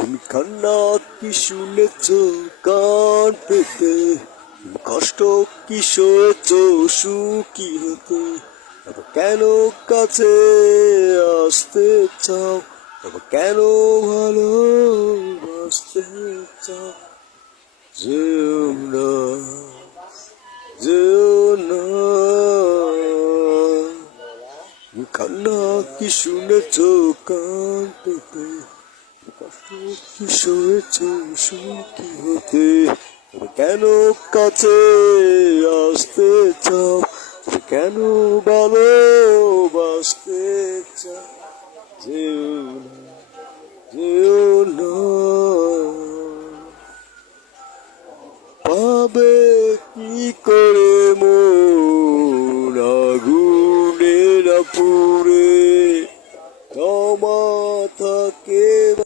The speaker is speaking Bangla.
তুমি কান্না কি শুনেছ কান পেতে, কষ্ট কি সয়েছ সুখী হতে, তবে কেন কাছে আসতে চাও, তবে কেন ভালোবাসতে চাও। যেও না, যেও না, কান্না কি শুনেছ কান পেতে, কষ্ট কি সয়েছ সুখী হতে, তবে কেন কাছে আসতে চাও, তবে কেন ভালোবাসতে চাও। যেও না, যেও না, পাবে কি করে মন আগুনে না পুড়ে,